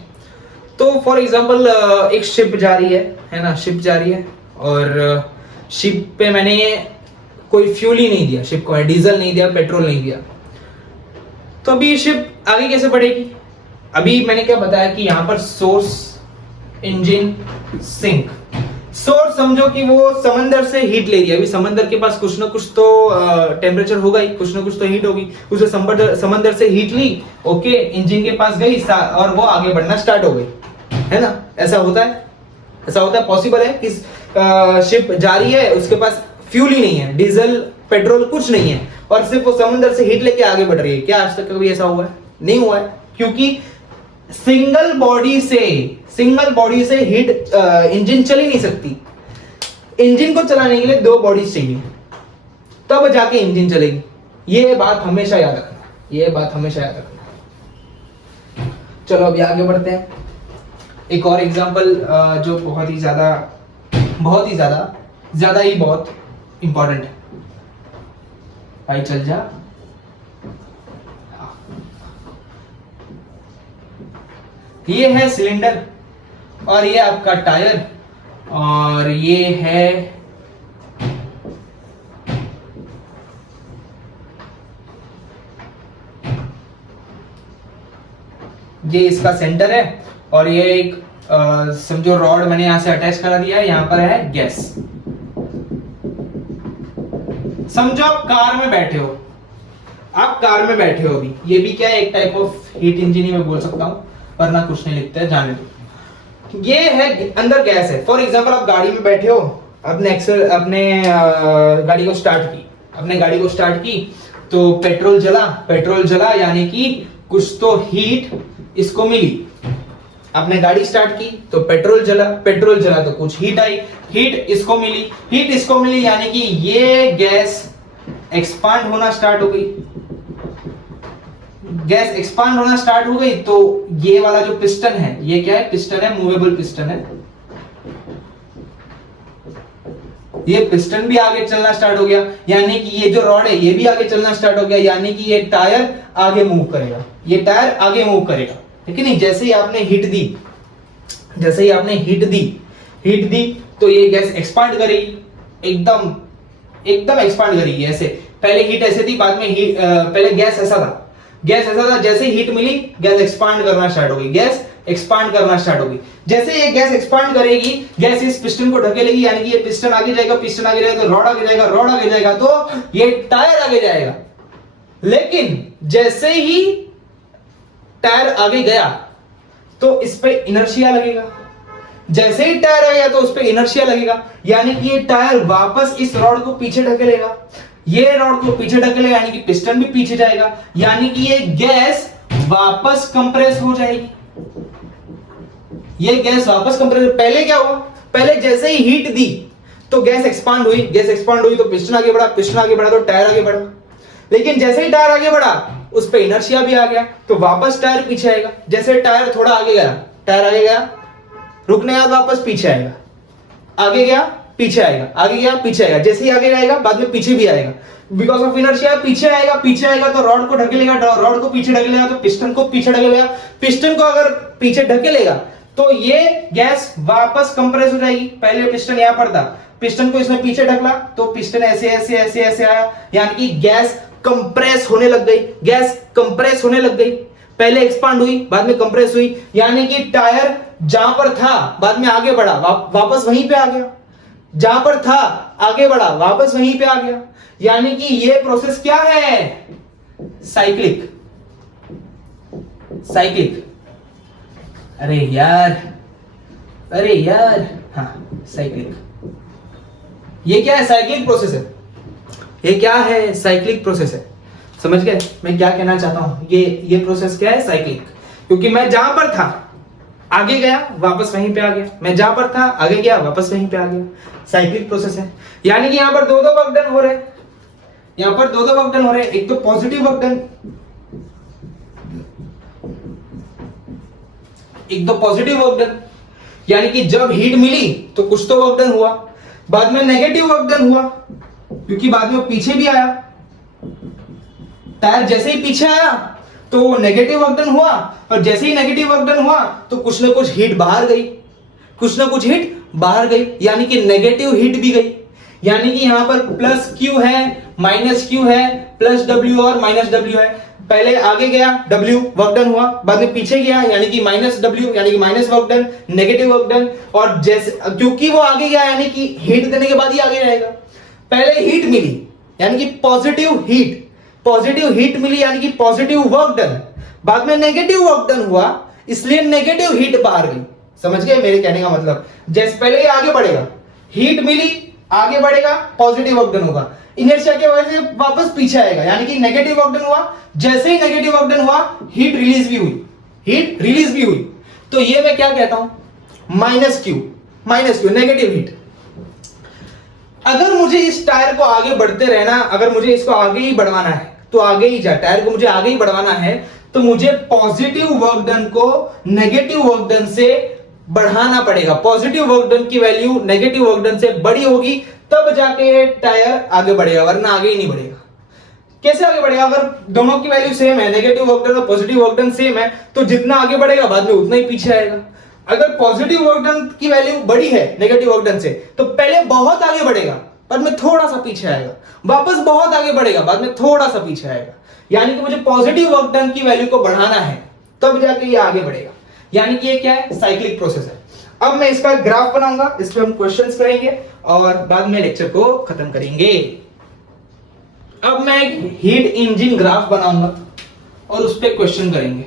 तो फॉर एग्जांपल एक शिप जा रही है ना, शिप जा रही है, और शिप पे मैंने कोई फ्यूल ही नहीं दिया, शिप को डीजल नहीं दिया, पेट्रोल नहीं दिया, तो अभी शिप आगे कैसे बढ़ेगी? अभी मैंने क्या बताया कि यहाँ पर सोर्स, इंजन, सिंक। सोर्स समझो कि वो समंदर से हीट ले रही है, अभी समंदर के पास कुछ ना कुछ तो टेम्परेचर होगा ही, कुछ ना कुछ तो हीट होगी, उसने समंदर से हीट ली, ओके, इंजन के पास गई और वो आगे बढ़ना स्टार्ट हो गई, है ना? ऐसा होता है, ऐसा होता है, पॉसिबल है कि शिप जा रही है, उसके पास फ्यूल ही नहीं है, डीजल पेट्रोल कुछ नहीं है, और सिर्फ वो समुद्र से हीट लेके आगे बढ़ रही है। क्या आज तक कभी ऐसा हुआ है? नहीं हुआ है, क्योंकि सिंगल बॉडी से हीट इंजन चल ही नहीं सकती। इंजन को चलाने के लिए दो बॉडीज चाहिए, तब जाके इंजन चलेगी। ये बात हमेशा याद रखना। चलो अभी आगे बढ़ते हैं। एक और एग्जांपल जो बहुत ही ज्यादा इंपॉर्टेंट है। भाई चल जा। ये है सिलेंडर और ये आपका टायर और ये है ये इसका सेंटर है और ये एक समझो रॉड मैंने यहां से अटैच करा दिया है। यहां पर है गैस। समझो आप कार में बैठे हो अभी। ये भी क्या है? एक टाइप ऑफ हीट इंजन ही मैं बोल सकता हूं, वरना कुछ नहीं लिखते हैं, जाने दो। ये है अंदर गैस है। फॉर एग्जांपल आप गाड़ी में बैठे हो, अपने गाड़ी को स्टार्ट की तो पेट्रोल जला यानी कि कुछ तो हीट इसको मिली। आपने गाड़ी स्टार्ट की तो पेट्रोल जला तो कुछ हीट आई, हीट इसको मिली यानी कि ये गैस एक्सपांड होना स्टार्ट हो गई। तो ये वाला जो पिस्टन है, ये क्या है? पिस्टन है, मूवेबल पिस्टन है। ये पिस्टन भी आगे चलना स्टार्ट हो गया, यानी कि ये जो रॉड है ये भी आगे चलना स्टार्ट हो गया, यानी कि ये टायर आगे मूव करेगा। ठीक है नहीं? जैसे ही आपने हीट दी तो ये गैस एक्सपांड करेगी, एकदम एक्सपांड करेगी। ऐसे पहले हीट ऐसे थी, बाद में पहले गैस ऐसा था। जैसे हीट मिली गैस एक्सपांड करना स्टार्ट हो गई। जैसे ये गैस एक्सपांड करेगी, गैस इस पिस्टन को ढकेलेगी, यानी कि ये पिस्टन आगे जाएगा तो रॉड आगे जाएगा तो ये टायर आगे जाएगा। लेकिन जैसे ही टायर आगे गया तो इस पे इनर्शिया लगेगा। यानी कि ये टायर वापस इस रॉड को पीछे ढकेलेगा। यानी कि पिस्टन भी पीछे जाएगा, यानी कि ये गैस वापस कंप्रेस हो जाएगी। पहले क्या हुआ? पहले जैसे ही हीट दी तो गैस एक्सपांड हुई तो पिस्टन आगे बढ़ा तो टायर आगे बढ़ा। लेकिन जैसे ही टायर आगे बढ़ा उस पे इनर्शिया भी आ गया तो वापस टायर पीछे आएगा। जैसे टायर थोड़ा आगे गया, रुकने के बाद वापस पीछे आएगा, आगे गया पीछे आएगा। जैसे ही आगे जाएगा बाद में पीछे भी आएगा। बिकॉज ऑफ इनर्शिया पीछे आएगा तो रॉड को ढकेलेगा, रॉड को पीछे ढकेलेगा तो पिस्टन को पीछे ढकेलेगा। पिस्टन को अगर पीछे ढकेलेगा तो ये गैस वापस कंप्रेस हो जाएगी। पहले पिस्टन यहां पर था, पिस्टन को इसने पीछे ढकला तो पिस्टन ऐसे आया, यानी कि गैस कंप्रेस होने लग गई। पहले एक्सपांड हुई, बाद में कंप्रेस हुई, यानी कि टायर जहां पर था बाद में आगे बढ़ा, वापस वहीं पे आ गया। जहां पर था आगे बढ़ा, वापस वहीं पे आ गया। यानी कि ये प्रोसेस क्या है? साइक्लिक। अरे यार हाँ, साइक्लिक। ये क्या है? साइक्लिक प्रोसेस है। समझ गए मैं क्या कहना चाहता हूं? ये प्रोसेस क्या है? साइक्लिक। क्योंकि मैं जहां पर था आगे गया, वापस वहीं पे आ गया। मैं जहां पर था आगे गया, वापस वहीं पे आ गया। साइक्लिक प्रोसेस है। यानी कि यहां पर दो वर्क डन हो रहे हैं। एक तो पॉजिटिव वर्क डन, यानी कि जब हीट मिली तो कुछ तो वर्क डन हुआ। बाद में नेगेटिव वर्क डन हुआ, क्योंकि बाद में पीछे भी आया। टायर जैसे ही पीछे आया तो नेगेटिव वर्क डन हुआ, और जैसे ही नेगेटिव वर्क डन हुआ तो कुछ ना कुछ हीट बाहर गई, यानी कि नेगेटिव हीट भी गई। यानी कि यहां पर प्लस क्यू है, माइनस क्यू है, प्लस डब्ल्यू और माइनस डब्ल्यू है। पहले आगे गया डब्ल्यू, वर्क डन हुआ, बाद में पीछे गया यानी कि माइनस डब्ल्यू, यानी कि minus work done, negative work done. और जैसे क्योंकि वो आगे गया यानी कि हीट देने के बाद ही आगे रहेगा। पहले हीट मिली यानी कि पॉजिटिव हीट मिली, यानी कि पॉजिटिव वर्क डन। बाद में नेगेटिव वर्क डन हुआ, इसलिए नेगेटिव हीट बाहर गई। समझ गए मेरे कहने का मतलब? जैसे पहले ही आगे बढ़ेगा, हीट मिली, आगे बढ़ेगा, पॉजिटिव वर्क डन होगा। इनर्शिया के वजह से वापस पीछे आएगा, यानी कि नेगेटिव वर्क डन हुआ, जैसे ही नेगेटिव वर्क डन हुआ हीट रिलीज भी हुई, हीट रिलीज भी हुई। तो ये मैं क्या कहता हूं, माइनस क्यू नेगेटिव हीट। अगर मुझे इस टायर को आगे बढ़ते रहना, अगर मुझे इसको आगे ही बढ़वाना है तो आगे ही जा, टायर को मुझे आगे ही बढ़वाना है तो मुझे पॉजिटिव वर्क डन को नेगेटिव वर्क डन से बढ़ाना पड़ेगा। पॉजिटिव वर्क डन की वैल्यू नेगेटिव वर्क डन से बड़ी होगी तब जाके टायर आगे बढ़ेगा, वरना आगे ही नहीं बढ़ेगा। कैसे आगे बढ़ेगा? अगर दोनों की वैल्यू सेम है, नेगेटिव वर्क डन और पॉजिटिव वर्क डन सेम है, तो जितना आगे बढ़ेगा बाद में उतना ही पीछे आएगा। अगर पॉजिटिव वर्क डन की वैल्यू बड़ी है नेगेटिव वर्क डन से, तो पहले बहुत आगे बढ़ेगा, बाद में थोड़ा सा पीछे आएगा, वापस बहुत आगे बढ़ेगा, बाद में थोड़ा सा पीछे आएगा। यानी कि मुझे पॉजिटिव वर्क डन की वैल्यू को बढ़ाना है तब जाके ये आगे बढ़ेगा। यानी कि ये क्या है, साइक्लिक प्रोसेस है। अब मैं इसका ग्राफ बनाऊंगा, इस पे हम क्वेश्चंस करेंगे और बाद में लेक्चर को खत्म करेंगे। अब मैं एक हीट इंजन ग्राफ बनाऊंगा और उस पे क्वेश्चन करेंगे।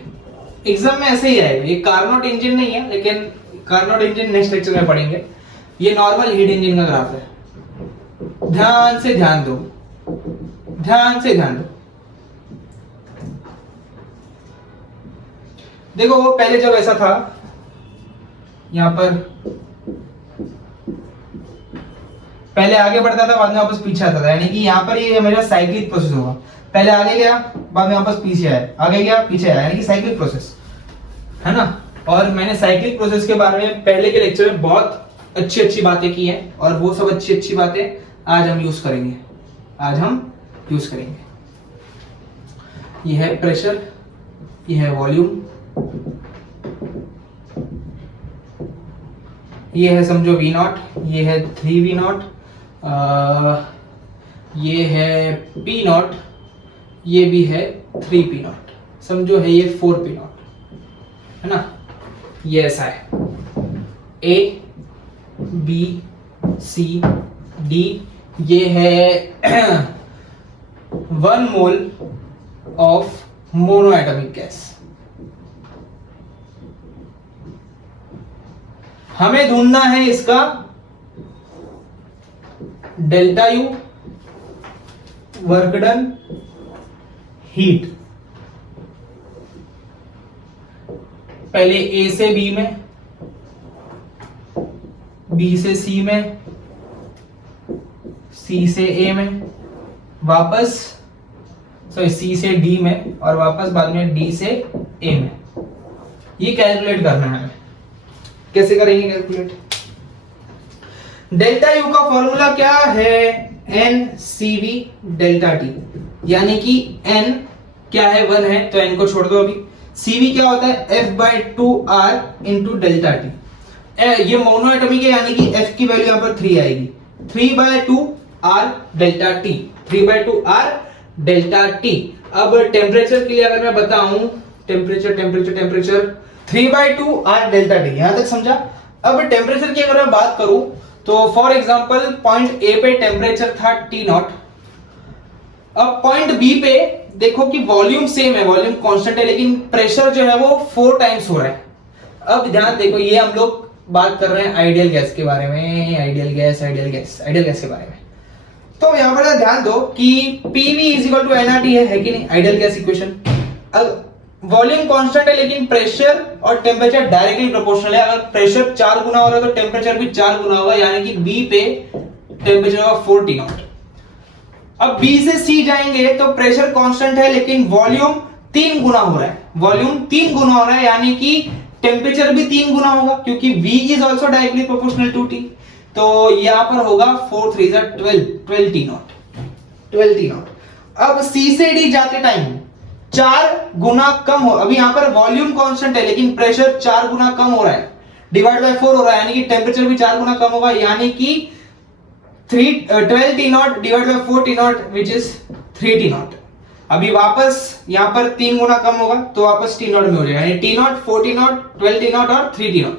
एग्जाम में ऐसे ही आएगा। ये कार्नोट इंजन नहीं है, लेकिन कार्नोट इंजन नेक्स्ट लेक्चर में पढ़ेंगे। ये नॉर्मल हीट इंजन का ग्राफ है। ध्यान से ध्यान दो, ध्यान से ध्यान दो। देखो वो पहले जब ऐसा था, यहां पर पहले आगे बढ़ता था, बाद में वापस पीछे आता था, यानी कि यहां पर ये मेरा साइक्लिक प्रोसेस होगा। पहले आगे गया, बाद में वापस पीछे आया, आगे गया पीछे आया, यानी कि साइक्लिक प्रोसेस है ना। और मैंने साइक्लिक प्रोसेस के बारे में पहले के लेक्चर में बहुत अच्छी अच्छी बातें की हैं और वो सब अच्छी अच्छी बातें आज हम यूज करेंगे, आज हम यूज करेंगे। ये है प्रेशर, ये है वॉल्यूम, ये है समझो V0, ये है 3V0, ये है P0, ये भी है 3P0, समझो है ये 4P0, है ना। ये ऐसा है A B C D, ये है 1 mole of mono atomic gas. हमें ढूंढना है इसका delta U, work done, heat. पहले ए से बी में, बी से सी में, सी से ए में, वापस सॉरी सी से डी में और वापस बाद में डी से ए में। ये कैलकुलेट करना है हमें। कैसे करेंगे कैलकुलेट? डेल्टा यू का फॉर्मूला क्या है? N C V delta T, यानी कि एन क्या है, 1 है तो एन को छोड़ दो अभी। सीवी क्या होता है? F/2R into delta T. ये मोनो एटॉमिक है, यानी कि F की वैल्यू यहां पर 3 आएगी। 3/2R delta T, 3/2R delta T. अब टेम्परेचर के लिए अगर मैं बताऊं, टेम्परेचर 3/2R डेल्टा टी, यहां तक समझा। अब टेम्परेचर की अगर मैं बात करूं तो फॉर एग्जांपल पॉइंट ए पे टेम्परेचर था T0। अब पॉइंट बी पे देखो कि वॉल्यूम सेम है, वॉल्यूम कांस्टेंट है, लेकिन प्रेशर जो है वो 4 टाइम्स हो रहा है। अब ध्यान देखो, ये हम लोग बात कर रहे हैं आइडियल गैस के बारे में, आइडियल गैस के बारे में। तो यहां पर ध्यान दो कि PV = nRT है कि नहीं, आइडियल गैस इक्वेशन। अब वॉल्यूम कांस्टेंट है लेकिन प्रेशर और टेम्परेचर डायरेक्टली प्रोपोर्शनल है। अगर प्रेशर 4 गुना हो रहा है तो टेम्परेचर भी 4 गुना होगा, यानी कि बी पे टेम्परेचर होगा 4 T0। अब बी से सी जाएंगे तो प्रेशर कांस्टेंट है लेकिन वॉल्यूम 3 गुना हो रहा है, वॉल्यूम 3 गुना हो रहा है, यानी कि टेम्परेचर भी 3 गुना होगा, क्योंकि V is also directly proportional to T। तो यहां पर होगा 4 3 12 T0। अब C से D जाते टाइम 4 गुना कम हो, अभी यहां पर वॉल्यूम कांस्टेंट है लेकिन प्रेशर 4 गुना कम हो रहा है, डिवाइड बाय 4 हो रहा है, यानी कि टेम्परेचर भी 4 गुना कम होगा, यानी कि 12 T0 divide by 4 T0 which is 3 T0। अभी वापस यहां पर 3 गुना कम होगा तो वापस T0 में हो जाएगा, यानी T0 4 T0 12 T0 और 3 T0।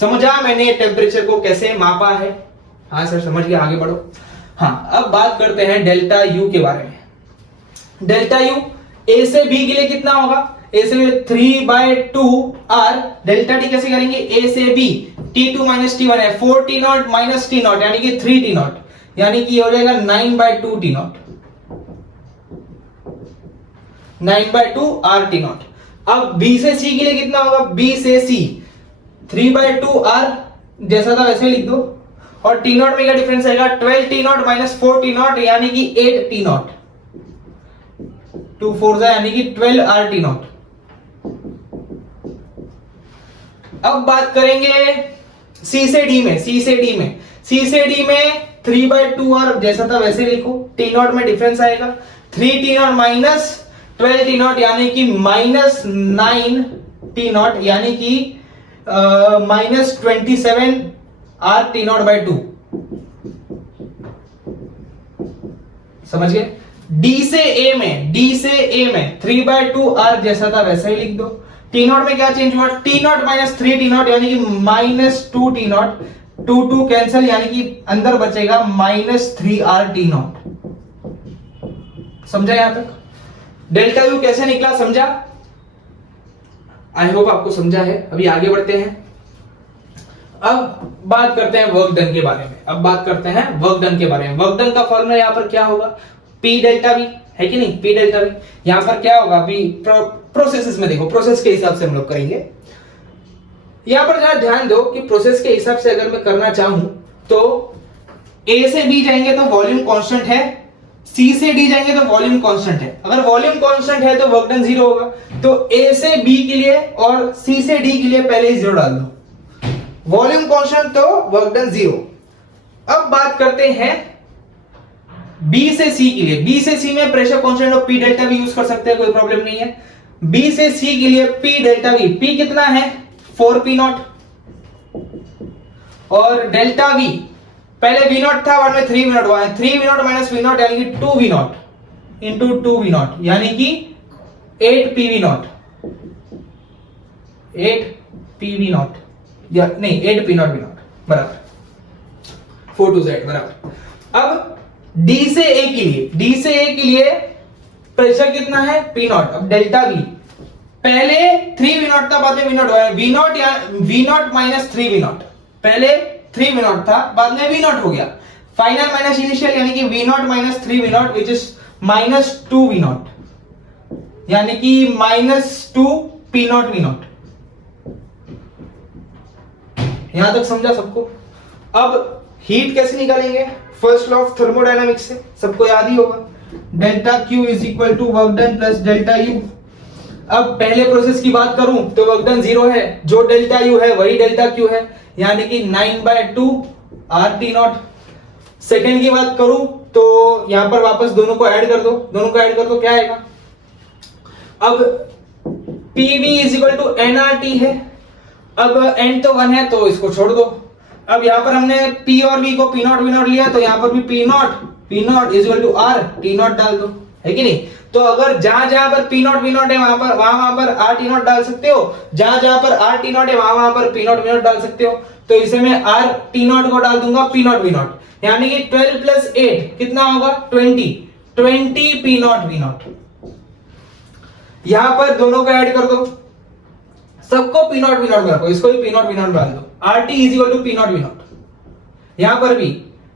समझा मैंने ये टेम्परेचर को कैसे मापा है? हाँ सर समझ गया, आगे बढ़ो। हाँ, अब बात करते हैं डेल्टा यू के बारे में। डेल्टा यू ए से बी के लिए कितना होगा? ए से 3/2R, डेल्टा टी कैसे करेंगे? ए से बी T2 - T1 है, 4 T0 - T0 यानी कि 3 T0, यानी कि ये हो जाएगा 9/2 T not, 9/2 R T not. अब बी से सी के लिए कितना होगा, बी से सी 3/2 आर जैसा था वैसे लिख दो, और टी नॉट में क्या डिफरेंस आएगा, 12 T not minus 4 T not यानी कि 8 टी नॉट, 2 4 यानी कि 12 आर टी नॉट। अब बात करेंगे सी से डी में, सी से डी में, सी से डी में 3/2 आर जैसा था वैसे लिखो, टी नॉट में डिफरेंस आएगा 3 T not minus 12 T not यानी कि माइनस 9 टी नॉट यानी कि minus 27 R T not by 2। समझ गए। डी से ए में, डी से ए में 3/2 आर जैसा था वैसा ही लिख दो। टी नॉट में क्या चेंज हुआ, T not minus 3 T not यानी कि माइनस 2 टी नॉट, 2 कैंसिल यानी कि अंदर बचेगा माइनस 3 आर टी नॉट। समझा यहां तक। डेल्टा यू कैसे निकला समझा, आई होप आपको समझा है। अभी आगे बढ़ते हैं। अब बात करते हैं वर्क डन के बारे में, अब बात करते हैं वर्क डन के बारे में। वर्क डन का फॉर्मूला यहां पर क्या होगा, पी डेल्टा वी, है कि नहीं, पी डेल्टा वी। यहां पर क्या होगा, अभी प्रोसेसेस में देखो, प्रोसेस के हिसाब से हम लोग करेंगे। यहां पर जरा ध्यान दो कि प्रोसेस के हिसाब से अगर मैं करना चाहूं तो ए से बी जाएंगे तो वॉल्यूम कांस्टेंट है, सी से डी जाएंगे तो वॉल्यूम कांस्टेंट है। अगर वॉल्यूम कांस्टेंट है तो वर्क डन 0 होगा, तो ए से बी के लिए और सी से डी के लिए पहले ही 0 डाल दो। वॉल्यूम कांस्टेंट तो वर्क डन 0। अब बात करते हैं बी से सी के लिए। बी से सी में प्रेशर कांस्टेंट और पी डेल्टा वी यूज कर सकते हैं, कोई प्रॉब्लम नहीं है। बी से सी के लिए पी डेल्टा वी, पी कितना है 4p नॉट, और डेल्टा वी पहले वी नॉट था, बाद में 3v नॉट हुआ है, 3v not minus we not यानी कि 2v not into 2v not यानी कि 8pv नॉट, 8pv नॉट या नहीं 8p नॉट वी नॉट बराबर 4 to z बराबर। अब डी से ए के लिए, डी से ए के लिए प्रेशर कितना है p नॉट। अब डेल्टा वी पहले 3v नॉट था, बाद में v नॉट हुआ है, v नॉट या v not minus 3v not, पहले 3v नॉट था, बाद में v नॉट हो गया। फाइनल माइनस इनिशियल यानी कि v not minus 3v not which is minus 2v not यानी कि minus 2p not v naught. यहां तक समझा सबको। अब हीट कैसे निकालेंगे, फर्स्ट लॉ ऑफ थर्मोडायनामिक्स से सबको याद ही होगा, delta Q is equal to work done plus delta U। अब पहले प्रोसेस की बात करूं तो वर्क डन 0 है, जो डेल्टा U है वही डेल्टा Q है यानी कि 9/2 आर टी नॉट। सेकेंड की बात करूं तो यहां पर वापस दोनों को ऐड कर दो, दोनों को ऐड कर दो, क्या आएगा। अब PV is equal to nRT है, अब n तो 1 है तो इसको छोड़ दो। अब यहां पर हमने P और V को P नॉट V नॉट लिया, तो यहां पर भी P naught is equal to R T naught डाल दो, है कि नहीं। तो अगर जहां जहां पर P नॉट V नॉट है वहां पर R T नॉट डाल सकते हो, जहां जहां पर R T नॉट है वहां पर P नॉट V नॉट डाल सकते हो। तो इसे मैं R T नॉट को डाल दूंगा P नॉट V नॉट यानी कि 12 प्लस 8 कितना होगा 20 P नॉट V नॉट। यहां पर दोनों को ऐड कर दो, सबको P नॉट V नॉट रखो, इसको भी P नॉट V नॉट डाल दो, RT is equal to P naught V naught. यहां पर भी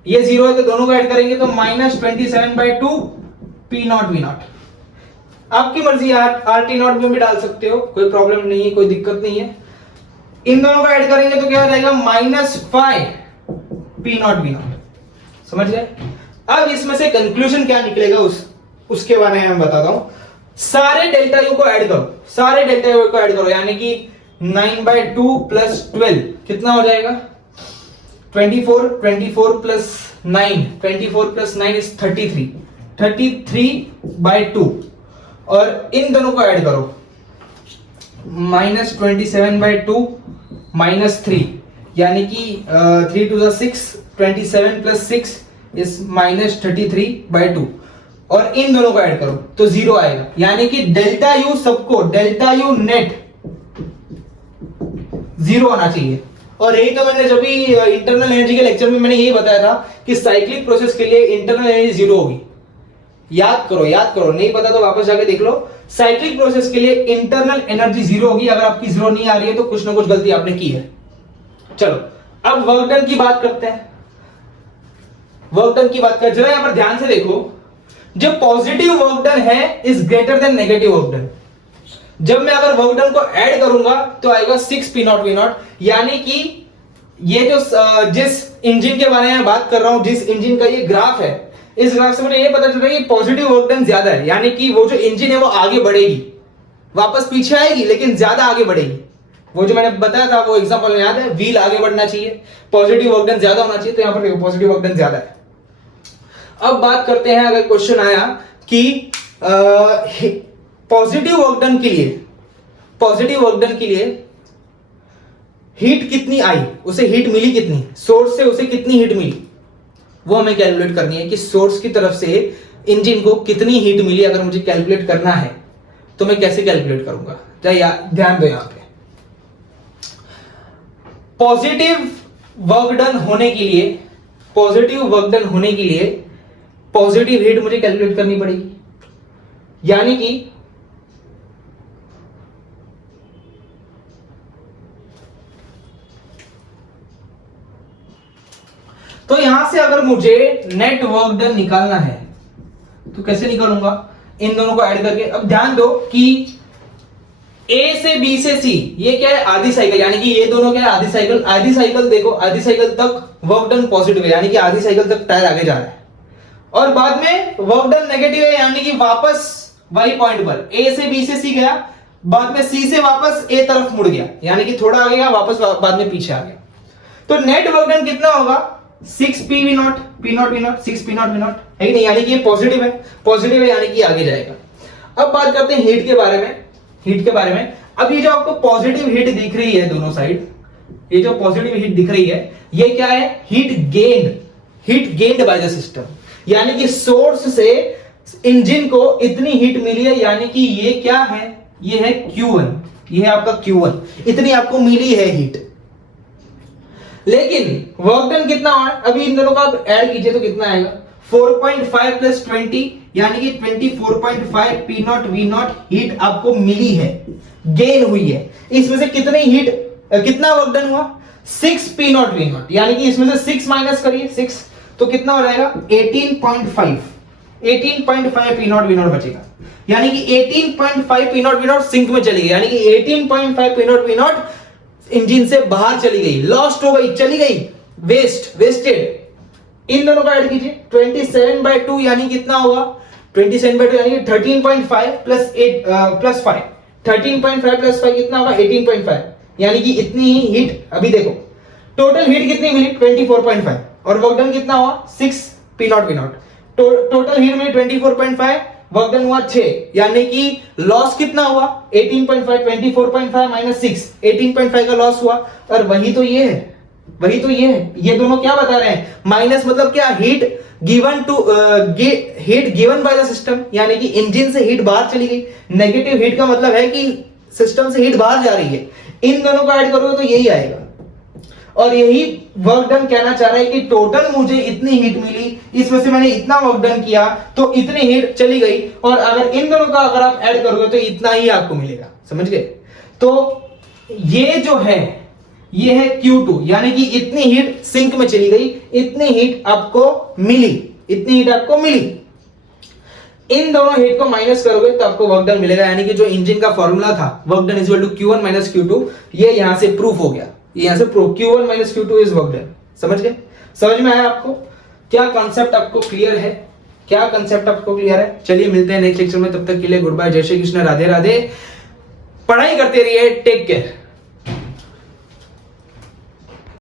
ये 0 है तो दोनों को ऐड करेंगे तो minus 27/2 P naught V not. आपकी मर्जी यार, RT नॉट में भी डाल सकते हो, कोई प्रॉब्लम नहीं है, कोई दिक्कत नहीं है। इन दोनों को ऐड करेंगे तो क्या हो जाएगा minus 5 P naught V not. समझ गए। अब इसमें से कंक्लूजन क्या निकलेगा उसके बारे में मैं बताता हूं। सारे डेल्टा यू को ऐड करो, सारे डेल्टा यू को ऐड करो यानी कि 9/2 प्लस 12 कितना हो जाएगा 24, 24 प्लस 9, 24 प्लस 9 इज 33, 33/2 और इन दोनों को ऐड करो माइनस 27/2 माइनस 3 यानी कि 3 to the 6, 27 plus 6 is minus 33/2 और इन दोनों को ऐड करो तो 0 आएगा यानी कि डेल्टा यू सबको, डेल्टा यू नेट 0 आना चाहिए। और यही तो मैंने जब भी इंटरनल एनर्जी के लेक्चर में मैंने यही बताया था कि साइक्लिक प्रोसेस के लिए इंटरनल एनर्जी 0 होगी। याद करो, याद करो, नहीं पता तो वापस जाके देख लो। साइक्लिक प्रोसेस के लिए इंटरनल एनर्जी 0 होगी। अगर आपकी 0 नहीं आ रही है तो कुछ ना कुछ गलती आपने की है। चलो अब वर्क डन की बात करते हैं। वर्क डन की बात कर, जरा यहां पर ध्यान से देखो, जब पॉजिटिव वर्क डन है is greater than negative work done, जब मैं अगर वर्क डन को ऐड करूंगा तो आएगा 6 P नॉट V नॉट, यानी कि ये जो जिस इंजन के बारे में बात कर रहा हूं, जिस इंजन का ये ग्राफ है, इस ग्राफ से मुझे ये पता चल रहा है कि पॉजिटिव वर्क डन ज्यादा है, यानी कि वो जो इंजन है वो आगे बढ़ेगी, वापस पीछे आएगी लेकिन ज्यादा आगे बढ़ेगी। वो जो मैंने बताया था वो एग्जांपल याद है, व्हील आगे बढ़ना चाहिए, पॉजिटिव वर्क डन ज्यादा होना चाहिए, तो यहां पर देखो पॉजिटिव वर्क डन ज्यादा है। अब बात करते हैं, अगर क्वेश्चन आया कि पॉजिटिव वर्क डन के लिए हीट कितनी आई, उसे हीट मिली कितनी, सोर्स से उसे कितनी हीट मिली, वो हमें कैलकुलेट करनी है कि सोर्स की तरफ से इंजन को कितनी हीट मिली। अगर मुझे कैलकुलेट करना है तो मैं कैसे कैलकुलेट करूंगा, ध्यान दो। यहां पे पॉजिटिव वर्क डन होने के लिए पॉजिटिव हीट मुझे कैलकुलेट करनी पड़ेगी, यानी कि तो यहां से अगर मुझे नेट वर्क डन निकालना है तो कैसे निकालूंगा, इन दोनों को ऐड करके। अब ध्यान दो कि A से B से C ये क्या है, आधी साइकिल, यानी कि ये दोनों क्या है, आधी साइकिल। देखो आधी साइकिल तक वर्क डन पॉजिटिव है, यानी कि आधी साइकिल तक टायर आगे जा रहा है, और बाद में वर्क डन नेगेटिव है, यानी कि वापस वही पॉइंट पर A से B से C गया, बाद में C से वापस A तरफ मुड़ गया, यानी कि थोड़ा आगे गया, वापस बाद में पीछे आ गया। तो नेट वर्क डन कितना होगा, 6 P naught V not 6 P naught V not है कि नहीं, यानी कि ये पॉजिटिव है यानी कि आगे जाएगा। अब बात करते हैं हीट के बारे में। अब ये जो आपको पॉजिटिव हीट दिख रही है दोनों साइड, ये जो पॉजिटिव हीट दिख रही है ये क्या है, heat gained by the system, यानी कि सोर्स से इंजन को इतनी हीट मिली है, यानी कि ये क्या है, ये है Q1, ये है आपका Q1, इतनी आपको मिली है हीट। लेकिन वर्क डन कितना हुआ है, अभी इन दोनों का आप ऐड कीजिए तो कितना आएगा, 4.5 प्लस 20 यानी कि 24.5 P naught V not heat आपको मिली है, गेन हुई है। इसमें से कितना वर्क डन हुआ, 6 P नॉट V नॉट, यानी कि इसमें से 6 माइनस करिए, 6 तो कितना हो जाएगा 18.5 P नॉट V नॉट बचेगा, यानी कि 18.5 P naught V naught sink में चली गई, यानी कि 18.5 P naught V naught engine से बाहर चली गई, लॉस्ट हो गई, चली गई, वेस्टेड। इन दोनों का ऐड कीजिए, 27/2 यानी कितना होगा, 27/2 यानी कि 13.5 प्लस 5, 13.5 प्लस 5 कितना होगा 18.5, यानी कि इतनी ही हीट। अभी देखो टोटल हीट कितनी मिली 24.5 और वर्क डन कितना हुआ 6 P naught V naught, total heat मिली 24.5, वर्क डन हुआ 6, यानी कि लॉस कितना हुआ 18.5, 24.5 माइनस 6, 18.5 का लॉस हुआ। और वही तो ये है, ये दोनों क्या बता रहे हैं, माइनस मतलब क्या, heat given by the system, यानी कि इंजन से हीट बाहर चली गई। नेगेटिव हीट का मतलब है कि सिस्टम से हीट बाहर जा रही है। इन दोनों को ऐड करोगे तो यही आएगा, और यही वर्क डन कहना चाह रहा है कि टोटल मुझे इतनी हीट मिली, इसमें से मैंने इतना वर्क डन किया तो इतनी हीट चली गई, और अगर इन दोनों का अगर आप ऐड करोगे तो इतना ही आपको मिलेगा। समझ गए? तो ये जो है ये है Q2, यानी कि इतनी हीट सिंक में चली गई, इतनी हीट आपको मिली। इन दोनों हीट को माइनस करोगे तो आपको वर्क डन मिलेगा, यानी कि जो इंजन का फॉर्मूला था work done equal to Q1 minus Q2, ये यहां से प्रूफ हो गया, यहां से proof Q1 minus Q2 is work done. समझ गए? समझ में आया आपको? क्या कॉन्सेप्ट आपको क्लियर है? चलिए मिलते हैं नेक्स्ट लेक्चर में, तब तक के लिए गुड बाय, जय श्री कृष्ण, राधे राधे। पढ़ाई करते रहिए, टेक केयर।